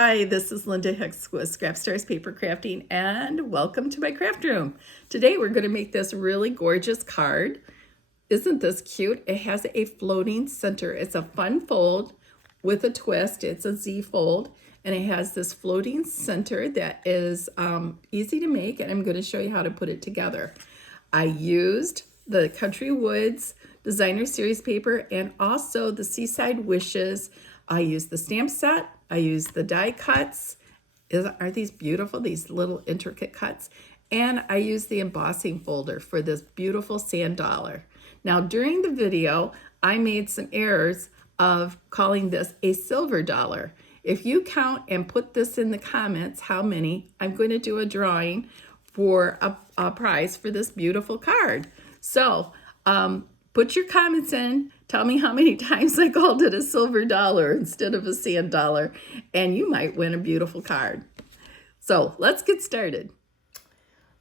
Hi, this is Linda Hicks with Scrap Stars Paper Crafting, and welcome to my craft room. Today we're going to make this really gorgeous card. Isn't this cute? It has a floating center. It's a fun fold with a twist. It's a Z fold, and it has this floating center that is easy to make, and I'm going to show you how to put it together. I used the Country Woods Designer Series paper and also the Seaside Wishes. I used the stamp set. I used the die cuts. Aren't these beautiful? These little intricate cuts. And I used the embossing folder for this beautiful sand dollar. Now, during the video, I made some errors of calling this a silver dollar. If you count and put this in the comments, how many, I'm going to do a drawing for a prize for this beautiful card. So, put your comments in. Tell me how many times I called it a silver dollar instead of a sand dollar, and you might win a beautiful card. So let's get started.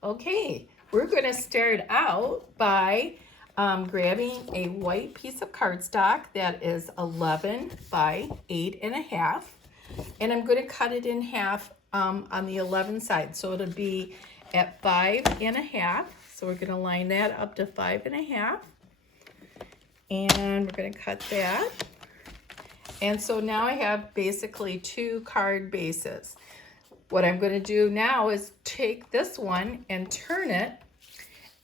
Okay, we're going to start out by grabbing a white piece of cardstock that is 11 by 8.5, and I'm going to cut it in half on the 11 side, so it'll be at 5.5. So we're going to line that up to 5.5. And we're going to cut that. And so now I have basically two card bases. What I'm going to do now is take this one and turn it,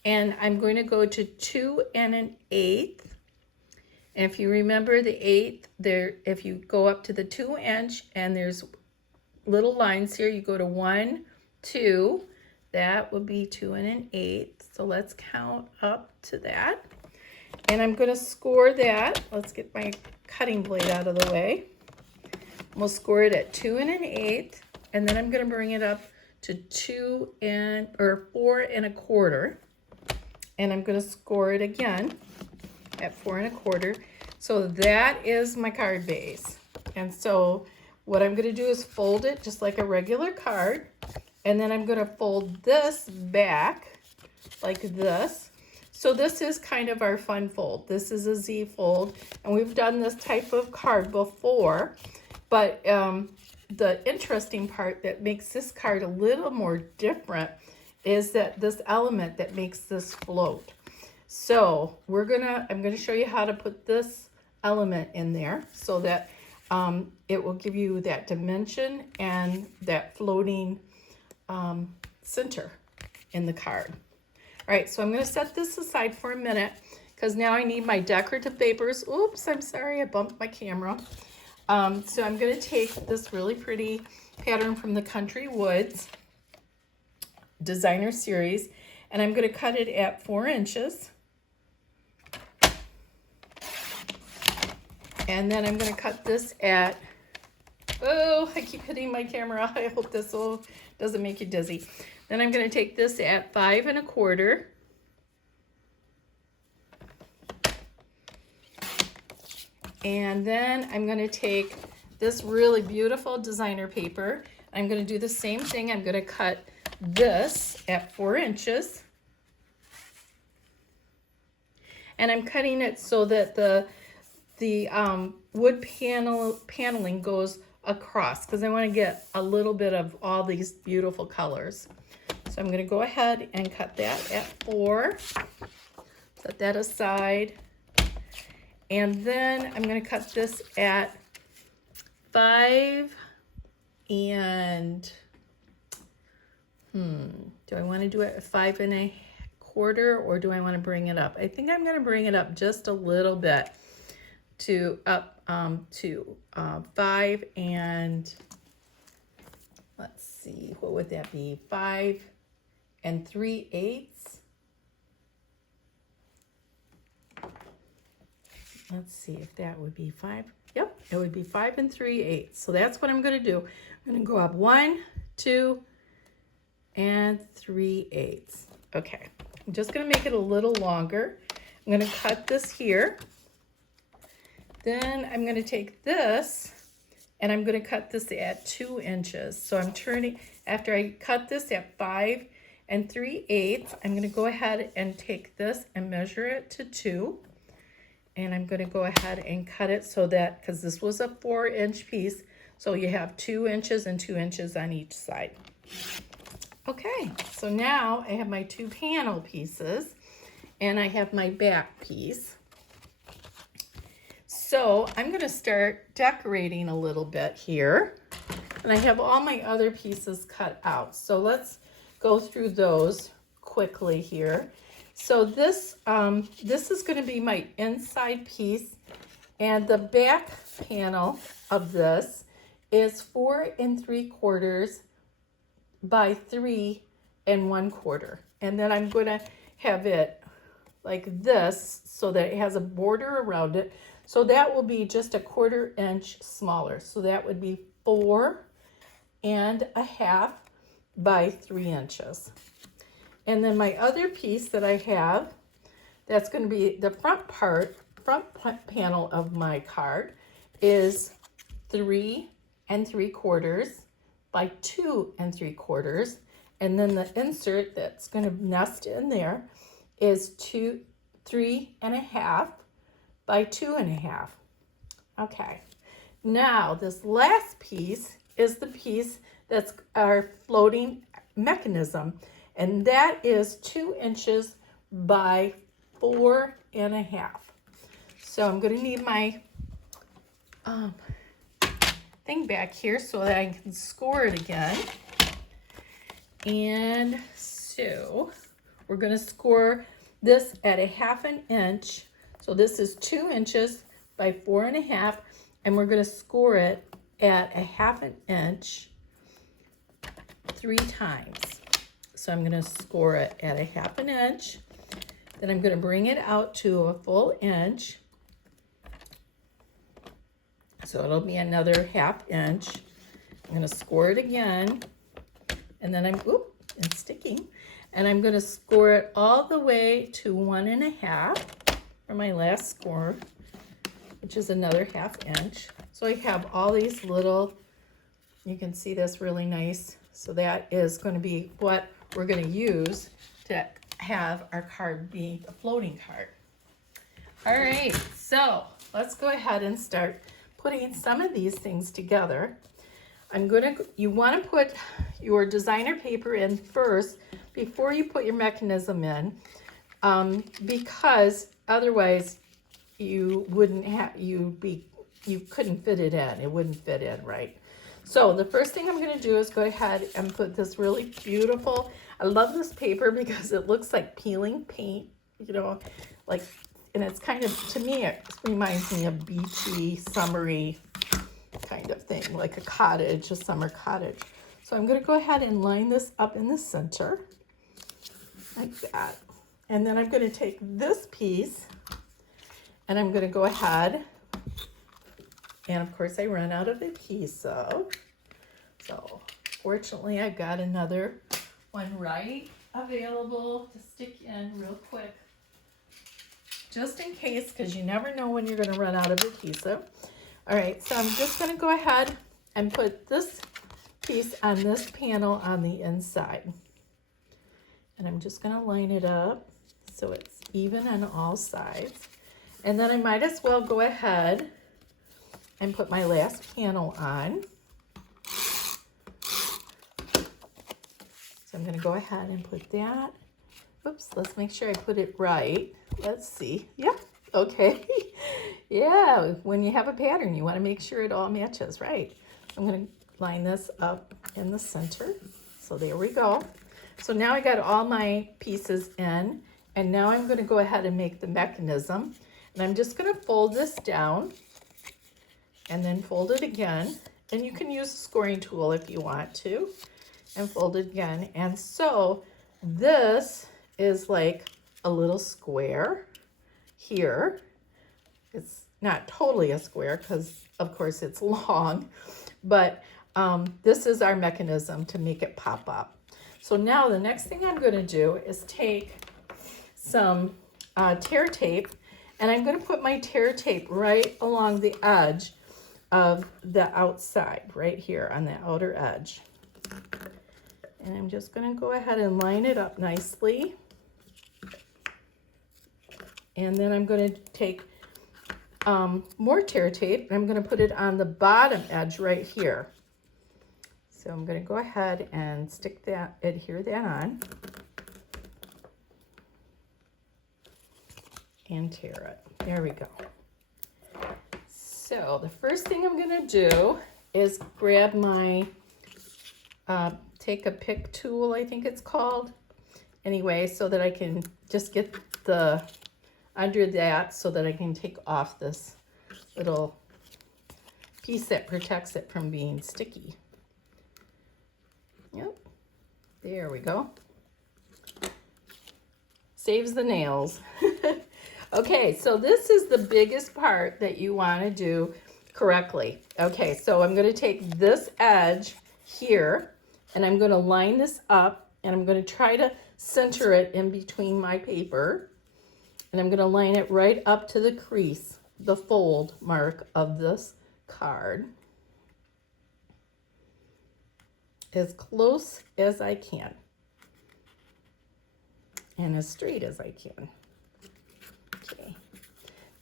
and I'm going to go to 2 1/8. And if you remember the 1/8 there, if you go up to the 2 inch and there's little lines here, you go to 1, 2. That would be 2 1/8. So let's count up to that. And I'm going to score that. Let's get my cutting blade out of the way. We'll score it at 2 1/8, and then I'm going to bring it up to 4 1/4, and I'm going to score it again at 4 1/4. So that is my card base. And so what I'm going to do is fold it just like a regular card, and then I'm going to fold this back like this. So this is kind of our fun fold. This is a Z fold, and we've done this type of card before, but the interesting part that makes this card a little more different is that this element that makes this float. So I'm gonna show you how to put this element in there so that it will give you that dimension and that floating center in the card. All right, so I'm going to set this aside for a minute because now I need my decorative papers. Oops, I'm sorry, I bumped my camera. So I'm going to take this really pretty pattern from the Country Woods Designer Series, and I'm going to cut it at 4 inches. And then I'm going to cut this at, oh, I keep hitting my camera. I hope this doesn't make you dizzy. Then I'm going to take this at 5 1/4. And then I'm going to take this really beautiful designer paper. I'm going to do the same thing. I'm going to cut this at 4 inches. And I'm cutting it so that the wood paneling goes across because I want to get a little bit of all these beautiful colors. So I'm going to go ahead and cut that at 4. Set that aside. And then I'm going to cut this at 5 and, do I want to do it at 5 1/4 or do I want to bring it up? I think I'm going to bring it up just a little bit to 5 and, let's see, what would that be? 5 3/8. Let's see if that would be 5. Yep, it would be 5 3/8. So that's what I'm going to do. I'm going to go up 1, 2, and 3/8. Okay, I'm just going to make it a little longer. I'm going to cut this here. Then I'm going to take this and I'm going to cut this at 2 inches. So I'm turning, after I cut this at 5 3/8, I'm going to go ahead and take this and measure it to 2. And I'm going to go ahead and cut it so that, because this was a 4-inch piece, So you have 2 inches and 2 inches on each side. Okay, so now I have my 2 panel pieces and I have my back piece. So I'm going to start decorating a little bit here. And I have all my other pieces cut out. So let's go through those quickly here. So this is going to be my inside piece. And the back panel of this is 4 3/4 by 3 1/4. And then I'm going to have it like this so that it has a border around it. So that will be just a 1/4 inch smaller. So that would be 4 1/2 by 3 inches. And then my other piece that I have, that's going to be the front panel of my card, is 3 3/4 by 2 3/4. And then the insert that's going to nest in there is 3 1/2 by 2 1/2. Okay, now this last piece is the piece that's our floating mechanism, and that is 2 inches by 4 1/2. So I'm going to need my thing back here so that I can score it again. And so we're going to score this at 1/2 inch. So this is 2 inches by 4 1/2, and we're going to score it at 1/2 inch 3 times. So I'm going to score it at 1/2 inch. Then I'm going to bring it out to a full inch. So it'll be another 1/2 inch. I'm going to score it again. And then it's sticking. And I'm going to score it all the way to 1 1/2 for my last score, which is another 1/2 inch. So I have all these little, you can see this really nice. So that is going to be what we're going to use to have our card be a floating card. All right, so let's go ahead and start putting some of these things together. You want to put your designer paper in first before you put your mechanism in, because otherwise you couldn't fit it in. It wouldn't fit in right. So the first thing I'm going to do is go ahead and put this really beautiful, I love this paper because it looks like peeling paint, and it's kind of, to me, it reminds me of beachy, summery kind of thing, like a summer cottage. So I'm going to go ahead and line this up in the center, like that. And then I'm going to take this piece, and I'm going to go ahead, and of course I run out of adhesive. So fortunately I've got another one right available to stick in real quick, just in case, because you never know when you're going to run out of adhesive. All right, so I'm just going to go ahead and put this piece on this panel on the inside. And I'm just going to line it up so it's even on all sides. And then I might as well go ahead and put my last panel on. So I'm going to go ahead and put that. Oops, let's make sure I put it right. Let's see. Yeah, okay. Yeah, when you have a pattern, you want to make sure it all matches, right? I'm going to line this up in the center. So there we go. So now I got all my pieces in, and now I'm going to go ahead and make the mechanism. And I'm just going to fold this down and then fold it again. And you can use a scoring tool if you want to, and fold it again. And so this is like a little square here. It's not totally a square because of course it's long, but this is our mechanism to make it pop up. So now the next thing I'm going to do is take some tear tape, and I'm going to put my tear tape right along the edge of the outside, right here on the outer edge. And I'm just going to go ahead and line it up nicely. And then I'm going to take more tear tape, and I'm going to put it on the bottom edge right here. So I'm going to go ahead and stick that, adhere that on, and tear it. There we go. So the first thing I'm going to do is grab my, take a pick tool, I think it's called. Anyway, so that I can just get the, under that so that I can take off this little piece that protects it from being sticky. Yep, there we go. Saves the nails. Okay, so this is the biggest part that you want to do correctly. Okay, so I'm going to take this edge here and I'm going to line this up and I'm going to try to center it in between my paper. And I'm going to line it right up to the crease, the fold mark of this card, as close as I can and as straight as I can. Okay.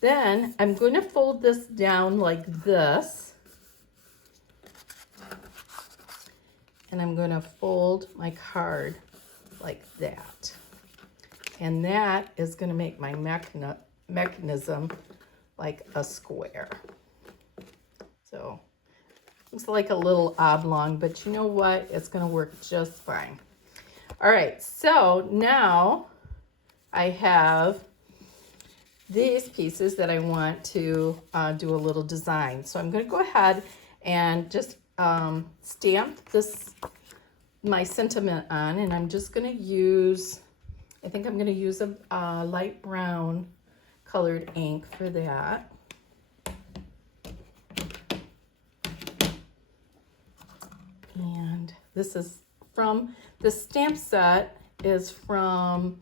Then I'm going to fold this down like this, and I'm going to fold my card like that. And that is going to make my mechanism like a square. So looks like a little oblong, but you know what? It's going to work just fine. All right, so now I have these pieces that I want to do a little design. So I'm going to go ahead and just stamp this, my sentiment on, and I'm just going to use, I think I'm going to use a light brown colored ink for that. And this is from, the stamp set is from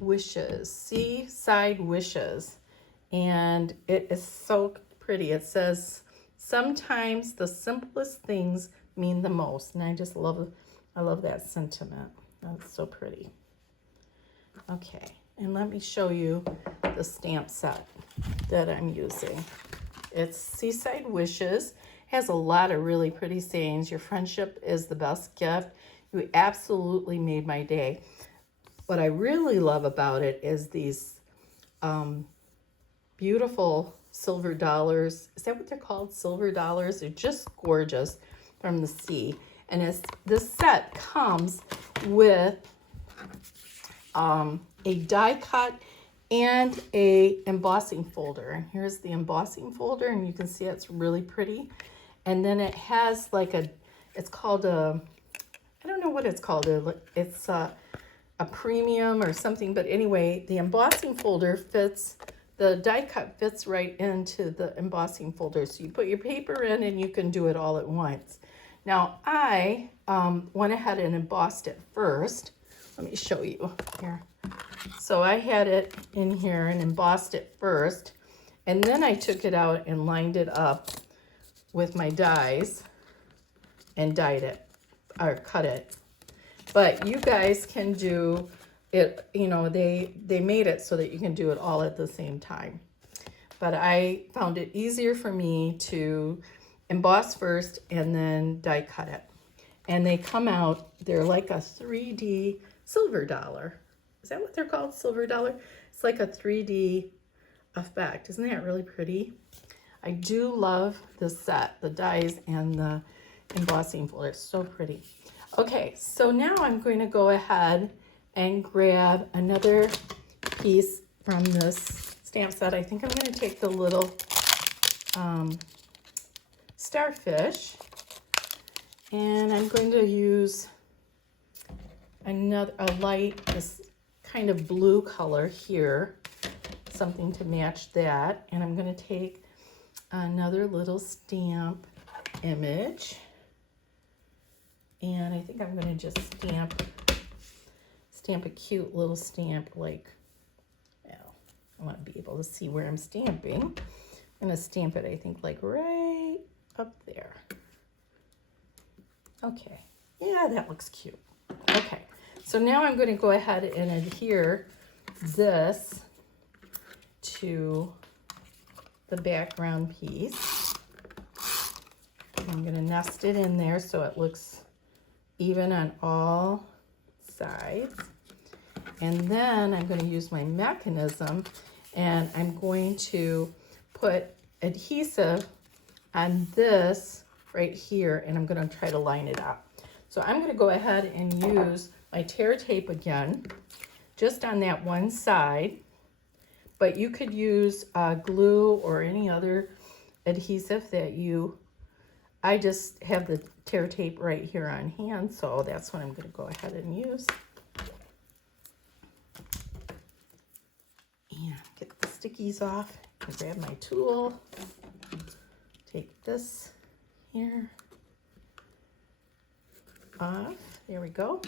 Wishes, Seaside Wishes. And it is so pretty. It says, sometimes the simplest things mean the most. And I just love, I love that sentiment. That's so pretty. Okay, and let me show you the stamp set that I'm using. It's Seaside Wishes. Has a lot of really pretty sayings. Your friendship is the best gift. You absolutely made my day. What I really love about it is these beautiful silver dollars. Is that what they're called? Silver dollars. They're just gorgeous from the sea. And this set comes with a die cut and a embossing folder. And here's the embossing folder, and you can see it's really pretty. And then it has like a, it's called a, I don't know what it's called. It's a premium or something. But anyway, the embossing folder fits, the die cut fits right into the embossing folder. So you put your paper in and you can do it all at once. Now I went ahead and embossed it first. Let me show you here. So I had it in here and embossed it first. And then I took it out and lined it up with my dies and dyed it or cut it. But you guys can do it, you know, they made it so that you can do it all at the same time. But I found it easier for me to emboss first and then die cut it. And they come out, they're like a 3D silver dollar. Is that what they're called? Silver dollar? It's like a 3D effect. Isn't that really pretty? I do love the set, the dies and the embossing folder. It's so pretty. Okay, so now I'm going to go ahead and grab another piece from this stamp set. I think I'm going to take the little starfish, and I'm going to use a light, this kind of blue color here, something to match that. And I'm going to take another little stamp image, and I think I'm going to just stamp a cute little stamp, like, well, I want to be able to see where I'm stamping. I'm going to stamp it, I think, like right up there. Okay, yeah, that looks cute. Okay, so now I'm going to go ahead and adhere this to the background piece. I'm going to nest it in there so it looks even on all sides. And then I'm going to use my mechanism and I'm going to put adhesive on this right here, and I'm going to try to line it up. So I'm going to go ahead and use my tear tape again, just on that one side, but you could use glue or any other adhesive that I just have the tear tape right here on hand, so that's what I'm going to go ahead and use. And get the stickies off and grab my tool. Take this here off. There we go.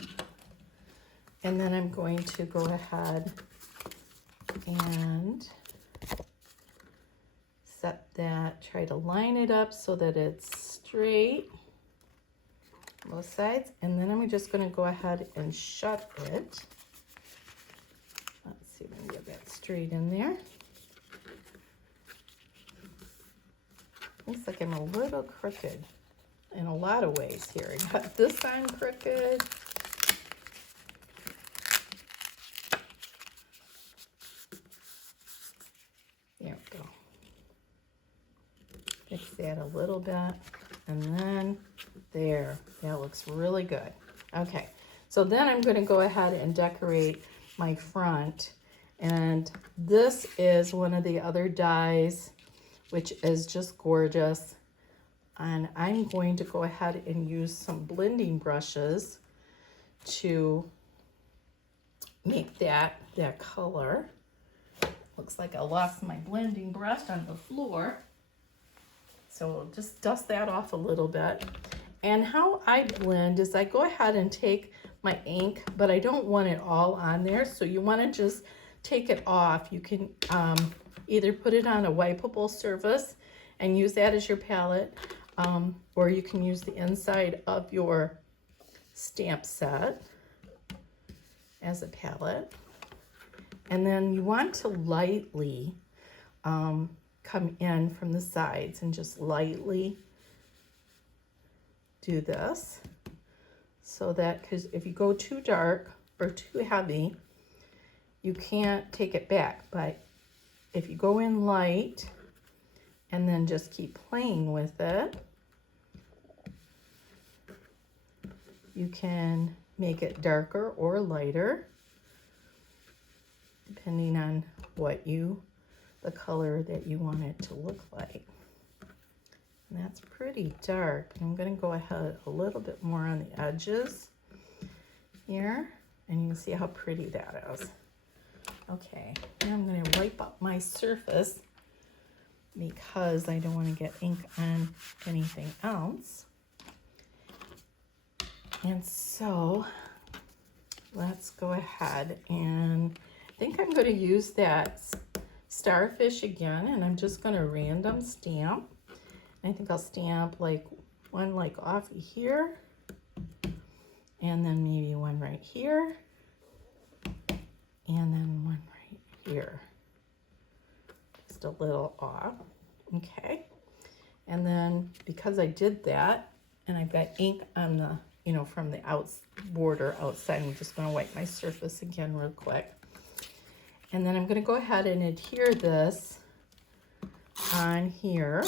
And then I'm going to go ahead and set that, try to line it up so that it's straight, both sides. And then I'm just going to go ahead and shut it. Let's see if I can get that straight in there. Looks like I'm a little crooked in a lot of ways here. I got this on crooked. There we go. Fix that a little bit. And then there, that looks really good. Okay, so then I'm going to go ahead and decorate my front. And this is one of the other dies, which is just gorgeous. And I'm going to go ahead and use some blending brushes to make that color. Looks like I lost my blending brush on the floor. So we'll just dust that off a little bit. And how I blend is I go ahead and take my ink, but I don't want it all on there. So you want to just take it off. You can either put it on a wipeable surface and use that as your palette, or you can use the inside of your stamp set as a palette. And then you want to lightly come in from the sides and just lightly do this, so that, because if you go too dark or too heavy, you can't take it back. But if you go in light and then just keep playing with it, you can make it darker or lighter depending on the color that you want it to look like. And that's pretty dark. I'm going to go ahead a little bit more on the edges here, and you can see how pretty that is. Okay, now I'm going to wipe up my surface because I don't want to get ink on anything else. And so let's go ahead, and I think I'm going to use that starfish again, and I'm just going to random stamp. I think I'll stamp like one like off here, and then maybe one right here, and then one right here, just a little off. Okay, and then because I did that and I've got ink on the, from the border outside, I'm just going to wipe my surface again real quick. And then I'm going to go ahead and adhere this on here.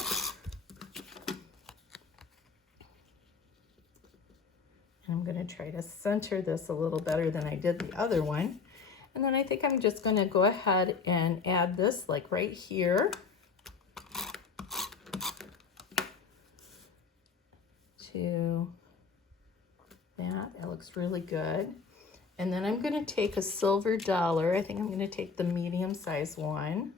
And I'm going to try to center this a little better than I did the other one. And then I think I'm just going to go ahead and add this like right here to that. That looks really good. And then I'm going to take a silver dollar. I think I'm going to take the medium-sized one.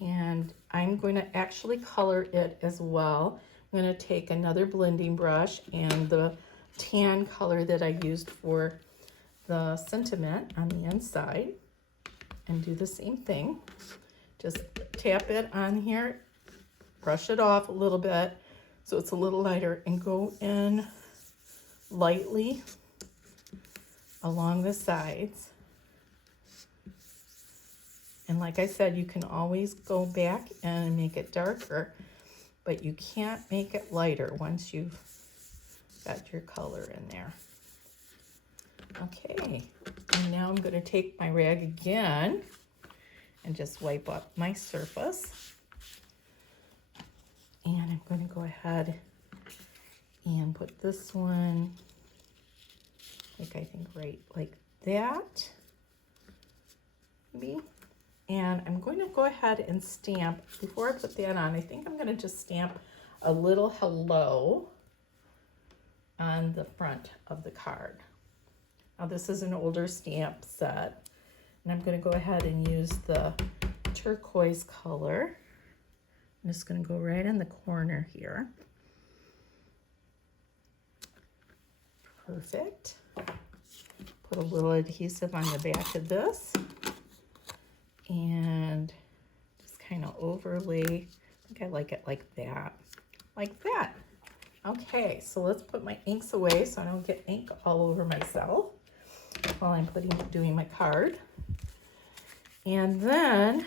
And I'm going to actually color it as well. I'm going to take another blending brush and the tan color that I used for the sentiment on the inside and do the same thing. Just tap it on here, brush it off a little bit so it's a little lighter, and go in lightly along the sides And like I said, you can always go back and make it darker, but you can't make it lighter once you've got your color in there. Okay, and now I'm going to take my rag again and just wipe up my surface. And I'm going to go ahead and put this one, like I think right like that, maybe. And I'm going to go ahead and stamp, before I put that on, I think I'm going to just stamp a little hello on the front of the card. Now this is an older stamp set, and I'm going to go ahead and use the turquoise color. I'm just going to go right in the corner here. Perfect. Put a little adhesive on the back of this and just kind of overlay. I think I like it like that. Like that. Okay, so let's put my inks away so I don't get ink all over myself while I'm doing my card. And then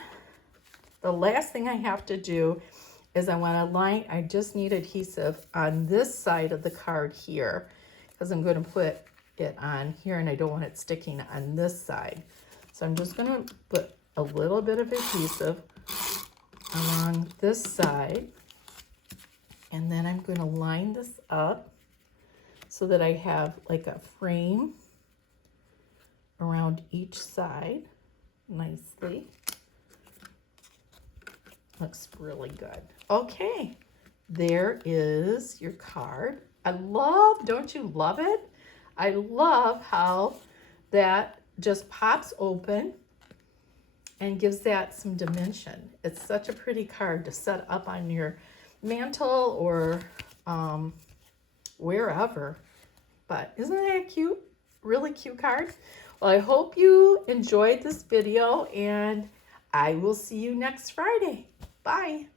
the last thing I have to do is I want to line, I just need adhesive on this side of the card here, because I'm going to put it on here and I don't want it sticking on this side. So I'm just going to put a little bit of adhesive along this side, and then I'm going to line this up so that I have like a frame around each side nicely. Looks really good. Okay, there is your card. Don't you love it? I love how that just pops open and gives that some dimension. It's such a pretty card to set up on your mantle or wherever. But isn't that a cute, really cute card? Well, I hope you enjoyed this video, and I will see you next Friday. Bye.